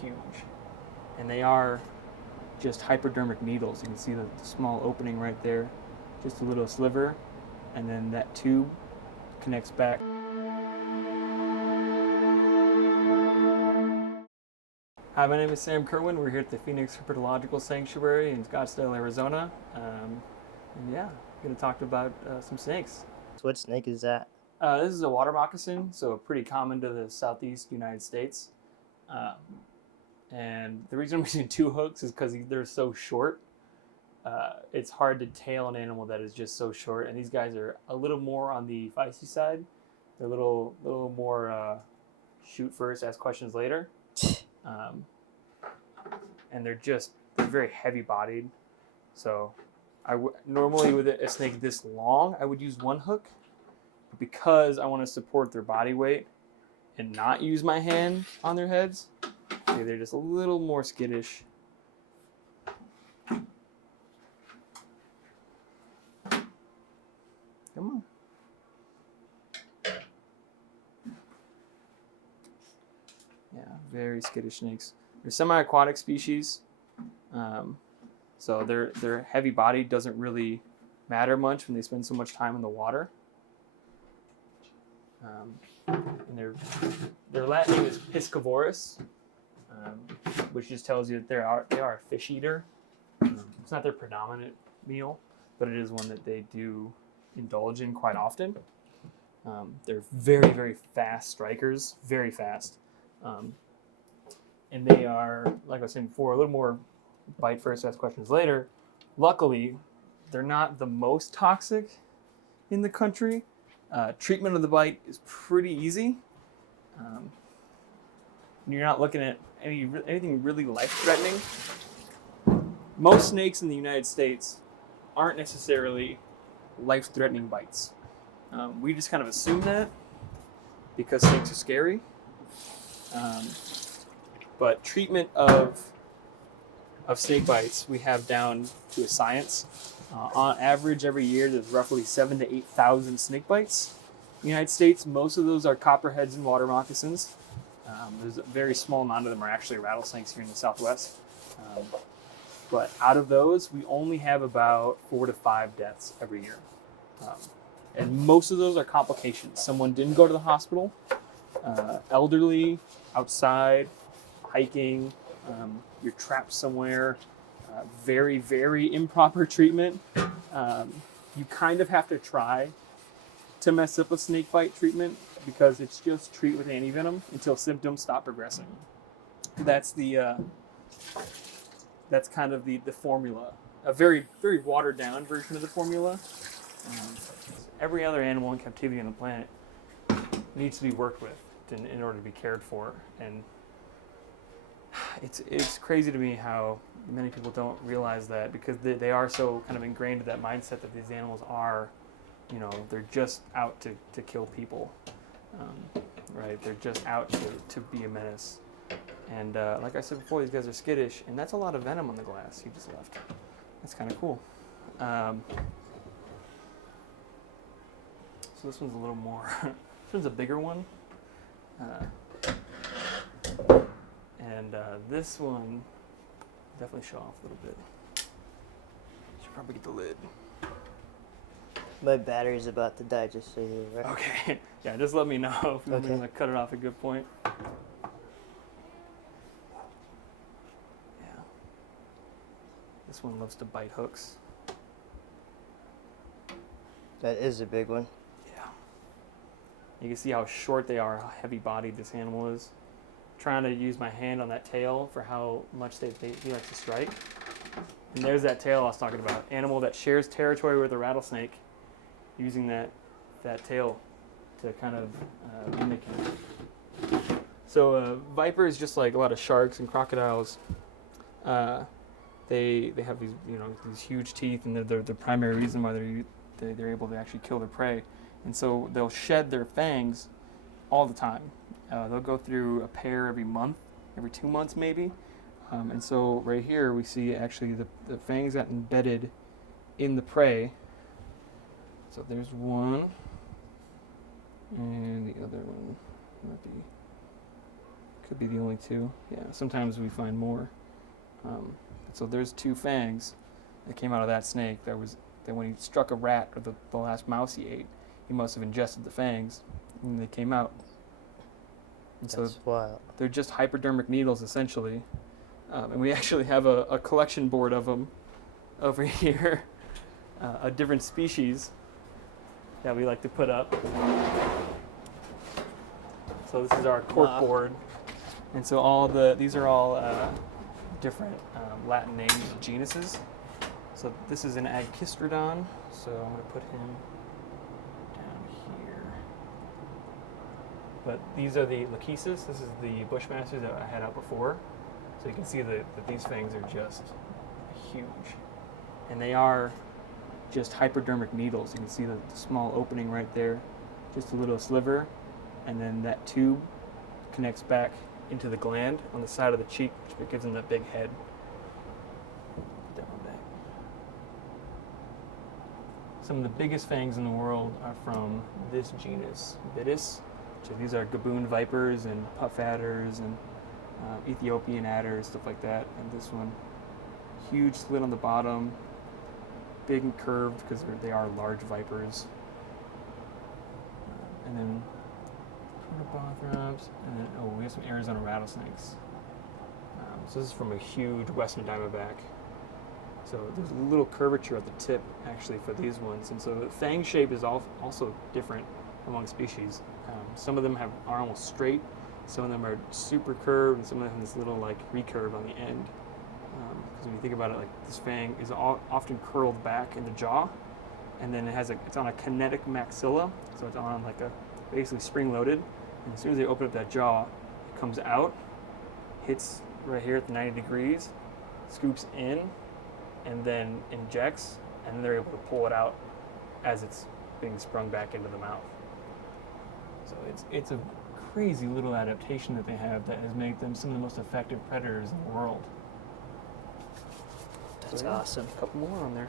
huge. And they are just hypodermic needles. You can see the small opening right there, just a little sliver, and then that tube connects back. Hi, my name is Sam Kerwin. We're here at the Phoenix Herpetological Sanctuary in Scottsdale, Arizona. And yeah, I'm going to talk about some snakes. What snake is that? This is a water moccasin, so pretty common to the southeast United States. And the reason I'm using 2 hooks is because they're so short. It's hard to tail an animal that is just so short, and these guys are a little more on the feisty side. They're a little more shoot first, ask questions later. And they're very heavy bodied. So normally with a snake this long, I would use 1 hook, but because I want to support their body weight and not use my hand on their heads, they're just a little more skittish. Come on. Yeah, very skittish snakes. They're semi-aquatic species, so their heavy body doesn't really matter much when they spend so much time in the water. And their Latin name is piscivorous, which just tells you that they are a fish eater. It's not their predominant meal, but it is one that they do indulge in quite often. They're very, very fast strikers, very fast. And they are, like I was saying before, a little more bite first, ask questions later. Luckily, they're not the most toxic in the country. Treatment of the bite is pretty easy. You're not looking at anything really life-threatening. Most snakes in the United States aren't necessarily life-threatening bites. We just kind of assume that because snakes are scary. But treatment of snake bites we have down to a science. On average, every year there's roughly 7,000 to 8,000 snake bites in the United States. Most of those are copperheads and water moccasins. There's a very small amount of them are actually rattlesnakes here in the Southwest. But out of those, we only have about 4 to 5 deaths every year. And most of those are complications. Someone didn't go to the hospital, elderly, outside, hiking, you're trapped somewhere, very, very improper treatment. You kind of have to try to mess up a snake bite treatment because it's just treat with antivenom until symptoms stop progressing. That's kind of the formula, a very, very watered down version of the formula. Every other animal in captivity on the planet needs to be worked with in order to be cared for, and it's crazy to me how many people don't realize that, because they are so kind of ingrained in that mindset that these animals are, they're just out to kill people, right? They're just out to be a menace. And like I said before, these guys are skittish, and that's a lot of venom on the glass he just left. That's kind of cool. So this one's a little more, this one's a bigger one. And this one, definitely show off a little bit. Should probably get the lid. My battery's about to die, just so you're right. Okay, yeah, just let me know if you're going to cut it off at a good point. Yeah. This one loves to bite hooks. That is a big one. Yeah. You can see how short they are, how heavy-bodied this animal is. Trying to use my hand on that tail for how much he likes to strike. And there's that tail I was talking about. Animal that shares territory with a rattlesnake, using that tail to kind of mimic him. So vipers, just like a lot of sharks and crocodiles, they have these huge teeth, and they're the primary reason why they're able to actually kill their prey. And so they'll shed their fangs all the time. They'll go through a pair every month, every 2 months maybe. And so right here we see actually the fangs got embedded in the prey. So there's one, and the other one might be Could be the only two. Yeah, sometimes we find more. So there's 2 fangs that came out of that snake. That when he struck a rat or the last mouse he ate, he must have ingested the fangs, and they came out. And That's so wild. they're just hypodermic needles, essentially. And we actually have a collection board of them over here, a different species that we like to put up. So this is our cork board. And so these are all different Latin names of genuses. So this is an Agkistrodon, so I'm going to put him down here. But these are the Lachesis. This is the Bushmasters that I had out before. So you can see that these fangs are just huge. And they are just hypodermic needles. You can see the small opening right there, just a little sliver, and then that tube connects back into the gland on the side of the cheek, which gives them that big head. Down back. Some of the biggest fangs in the world are from this genus, Vitis. So these are gaboon vipers and puff adders and Ethiopian adders, stuff like that. And this one, huge slit on the bottom, big and curved because they are large vipers. And then Protobothrobs, and then we have some Arizona rattlesnakes. So this is from a huge western diamondback. So there's a little curvature at the tip actually for these ones, and so the fang shape is also different among species. Some of them are almost straight, some of them are super curved, and some of them have this little like recurve on the end. Because when you think about it, like this fang is often curled back in the jaw, and then it's on a kinetic maxilla, so it's on like a basically spring-loaded. And as soon as they open up that jaw, it comes out, hits right here at the 90 degrees, scoops in, and then injects, and then they're able to pull it out as it's being sprung back into the mouth. So it's a crazy little adaptation that they have that has made them some of the most effective predators in the world. That's So, yeah, awesome. A couple more on there.